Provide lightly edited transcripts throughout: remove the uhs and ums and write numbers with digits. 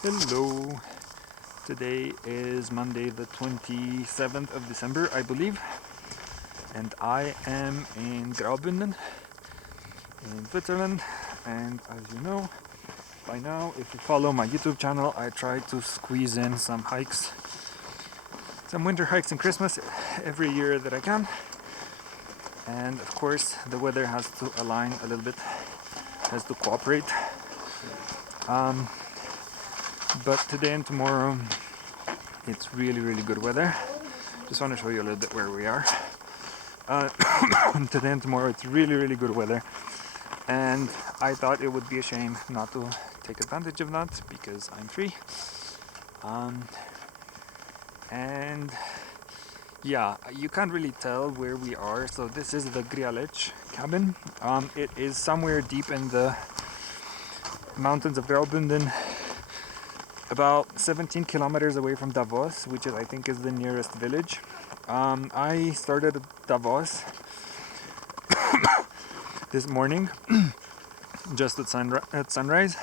Hello. Today is Monday the 27th of December, I believe, and I am in Graubünden in Switzerland. And as you know by now, if you follow my YouTube channel, I try to squeeze in some hikes, some winter hikes and Christmas every year that I can. And of course the weather has to align a little bit, has to cooperate. But today and tomorrow it's really good weather. Just want to show you a little bit where we are. Today and tomorrow it's really good weather, and I thought it would be a shame not to take advantage of that because I'm free. And yeah, you can't really tell where we are. So this is the Grialetschhütte cabin. It is somewhere deep in the mountains of Graubünden, about 17 kilometers away from Davos, which I think is the nearest village. I started at Davos this morning, just at sunrise,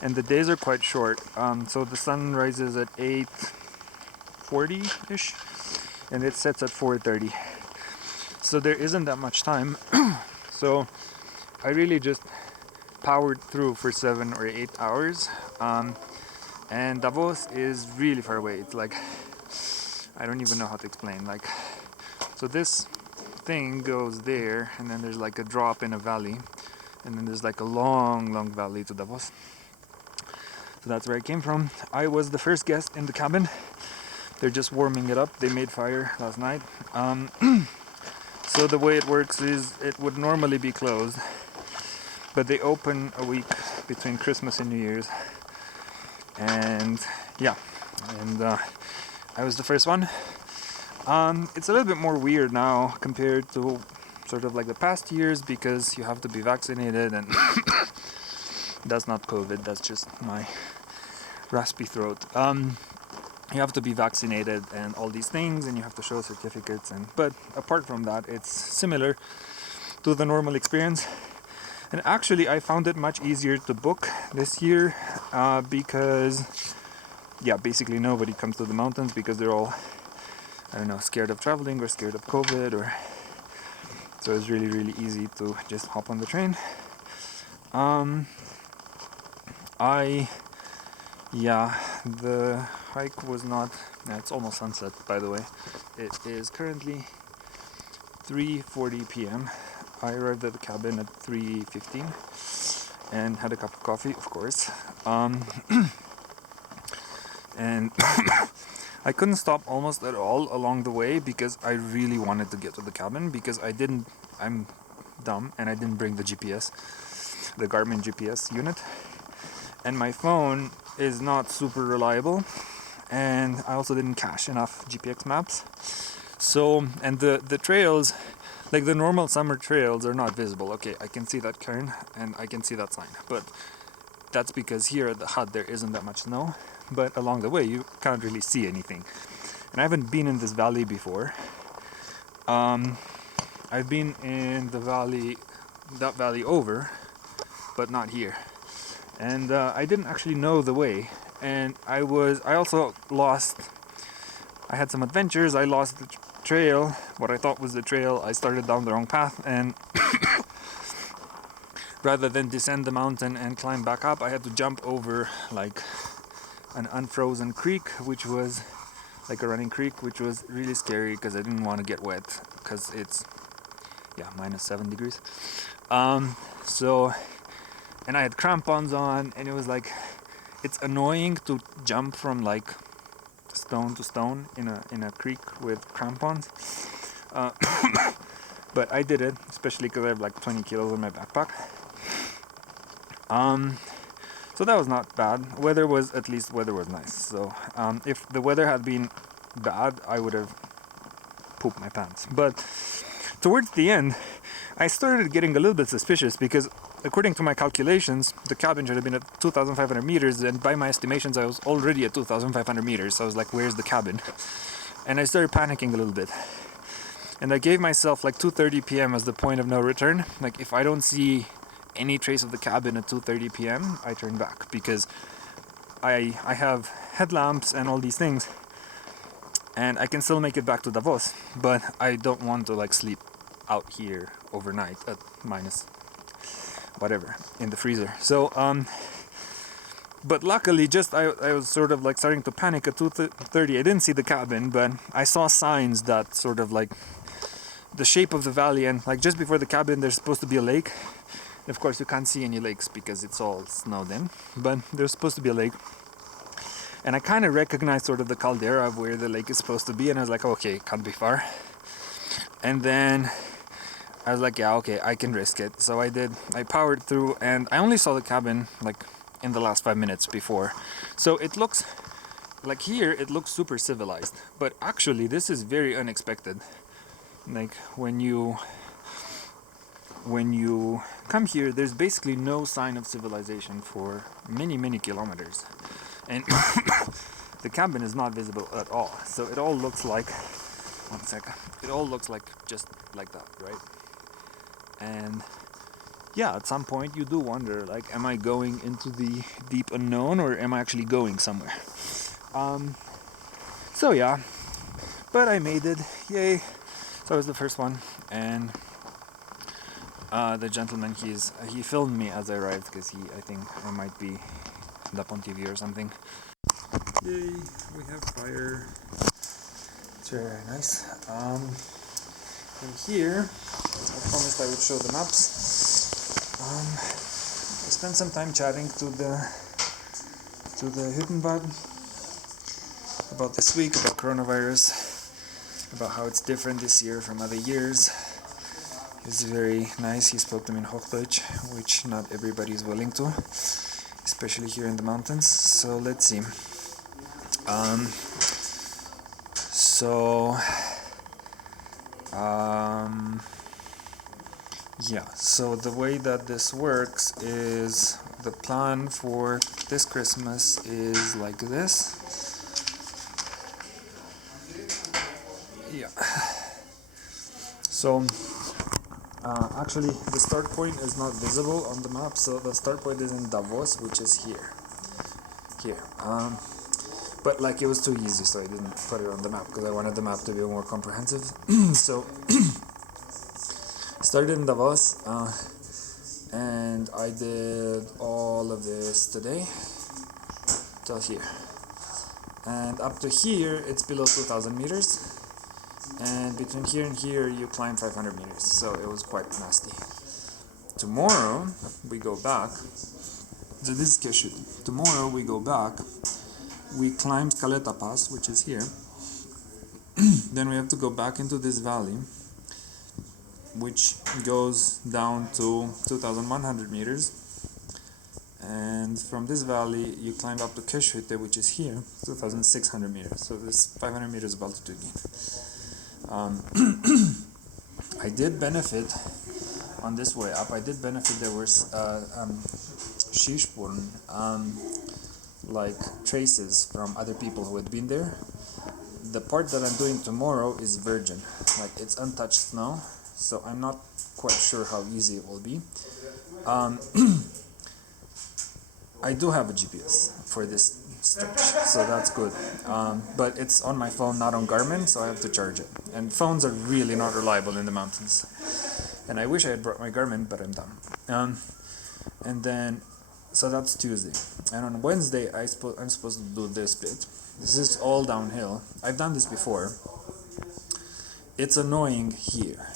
and the days are quite short. So the sun rises at 8:40-ish, and it sets at 4:30. So there isn't that much time. So I really just powered through for 7 or 8 hours. And Davos is really far away. It's like, I don't even know how to explain. Like, so this thing goes there, and then there's like a drop in a valley, and then there's like a long valley to Davos. So that's where I came from. I was the first guest in the cabin. They're just warming it up. They made fire last night. So the way it works is it would normally be closed, but they open a week between Christmas and New Year's. And yeah, and I was the first one. It's a little bit more weird now compared to sort of like the past years because you have to be vaccinated, and that's not COVID, that's just my raspy throat. You have to be vaccinated and all these things, and you have to show certificates, but apart from that, it's similar to the normal experience. And actually I found it much easier to book this year because basically nobody comes to the mountains because they're all, I don't know, scared of traveling or scared of COVID, or so it's really easy to just hop on the train. The hike was not, it's almost sunset, by the way. It is currently 3:40 p.m. I arrived at the cabin at 3:15 and had a cup of coffee, of course. And I couldn't stop almost at all along the way because I really wanted to get to the cabin, because I'm dumb and I didn't bring the GPS, the Garmin GPS unit. And my phone is not super reliable, and I also didn't cache enough GPX maps. So, and the trails, like the normal summer trails, are not visible. Okay, I can see that cairn and I can see that sign, but that's because here at the hut there isn't that much snow, but along the way you can't really see anything. And I haven't been in this valley before. I've been in the valley, that valley over, but not here. And I didn't actually know the way, and I also lost. I had some adventures. I lost the trail, what I thought was the trail. I started down the wrong path, and rather than descend the mountain and climb back up, I had to jump over like an unfrozen creek, which was like a running creek, which was really scary because I didn't want to get wet because it's -7 degrees. And I had crampons on, and it was like, it's annoying to jump from like stone to stone in a creek with crampons. But I did it, especially because I have like 20 kilos in my backpack. So that was not bad. Weather was nice. So if the weather had been bad, I would have pooped my pants. But towards the end, I started getting a little bit suspicious because, according to my calculations, the cabin should have been at 2,500 meters, and by my estimations I was already at 2,500 meters. So I was like, where's the cabin? And I started panicking a little bit. And I gave myself like 2:30 p.m. as the point of no return. Like, if I don't see any trace of the cabin at 2:30 p.m., I turn back, because I have headlamps and all these things, and I can still make it back to Davos, but I don't want to like sleep out here overnight at minus whatever in the freezer. So but luckily, I was sort of like starting to panic at 2:30. I didn't see the cabin, but I saw signs that sort of like the shape of the valley, and like just before the cabin there's supposed to be a lake. Of course you can't see any lakes because it's all snowed in, but there's supposed to be a lake. And I kind of recognized sort of the caldera of where the lake is supposed to be, and I was like, okay, can't be far. And then I was like, yeah, okay, I can risk it. So I did. I powered through, and I only saw the cabin like in the last 5 minutes before. So it looks like here it looks super civilized, but actually this is very unexpected. Like when you come here, there's basically no sign of civilization for many kilometers, and the cabin is not visible at all. So it all looks like, one second, it all looks like just like that, right? And yeah, at some point you do wonder, like, am I going into the deep unknown, or am I actually going somewhere? So yeah, but I made it, yay. So I was the first one, and the gentleman, he filmed me as I arrived, because I think I might be up on TV or something. Yay, we have fire. It's very nice. And here, I promised I would show the maps. I spent some time chatting to the Hüttenbad about this week, about coronavirus, about how it's different this year from other years. He's very nice. He spoke to me in Hochdeutsch, which not everybody is willing to, especially here in the mountains. So let's see. Yeah, so the way that this works is, the plan for this Christmas is like this. Yeah. So actually the start point is not visible on the map, so the start point is in Davos, which is here. But like it was too easy, so I didn't put it on the map because I wanted the map to be more comprehensive. So started in Davos, and I did all of this today till here, and up to here it's below 2,000 meters, and between here and here you climb 500 meters, so it was quite nasty. Tomorrow we go back. So this is Grialetschhütte. Tomorrow we go back. We climb Scaletta Pass, which is here. Then we have to go back into this valley, which goes down to 2,100 meters. And from this valley, you climb up to Grialetschhütte, which is here, 2,600 meters. So there's 500 meters of altitude gain. I did benefit on this way up. I did benefit. There were Skispuren, like traces from other people who had been there. The part that I'm doing tomorrow is virgin, like it's untouched snow, so I'm not quite sure how easy it will be. I do have a GPS for this stretch, so that's good, but it's on my phone, not on Garmin, so I have to charge it, and phones are really not reliable in the mountains, and I wish I had brought my Garmin, but I'm dumb. And then so that's Tuesday, and on Wednesday I'm supposed to do this bit. This is all downhill. I've done this before. It's annoying here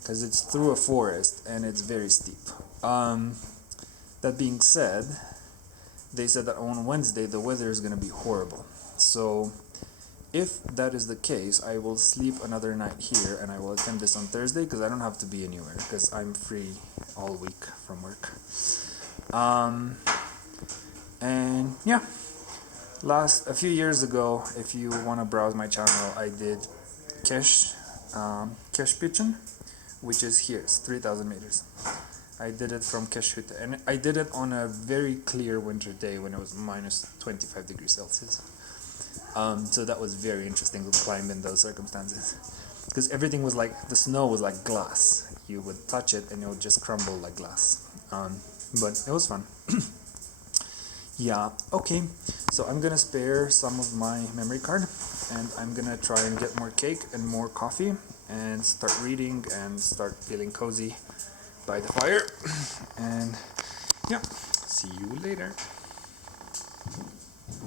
because it's through a forest and it's very steep. That being said, they said that on Wednesday the weather is going to be horrible. So if that is the case, I will sleep another night here and I will attempt this on Thursday, because I don't have to be anywhere because I'm free all week from work. And yeah, a few years ago, if you want to browse my channel, I did Grialetschhütte, which is here. It's 3,000 meters. I did it from Grialetschhütte, and I did it on a very clear winter day when it was minus 25 degrees Celsius. So that was very interesting to climb in those circumstances, because everything was like, the snow was like glass. You would touch it and it would just crumble like glass. But it was fun. Yeah, okay. So I'm gonna spare some of my memory card and I'm gonna try and get more cake and more coffee and start reading and start feeling cozy by the fire. And yeah, see you later.